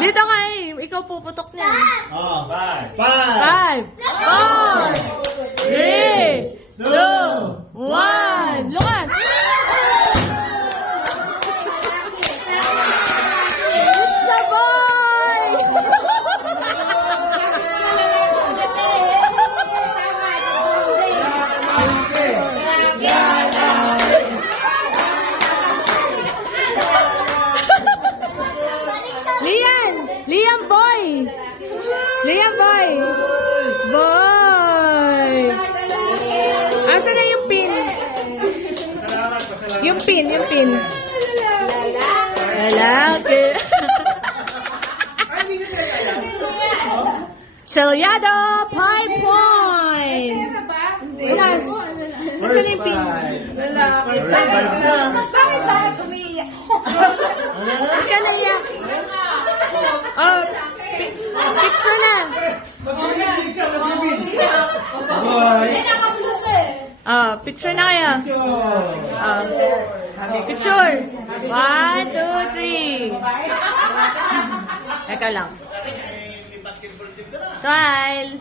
Dito ka eh. Ikaw puputok niya. Oh, 5, 5, 4, 3, 2, 1. Lukas! It's a boy! Liam! Liam boy! Liam boy! Boy! Asa na yung pin? Yung pin, yung pin. Lalaki. Selyado, 5 points! Wala. Asa na yung pin? Bakit ba umiiyak? Huwag ka naiyak. Oh, picture na. Oh, picture na kayo. Oh. Picture. 1, 2, 3. Teka lang. Smile.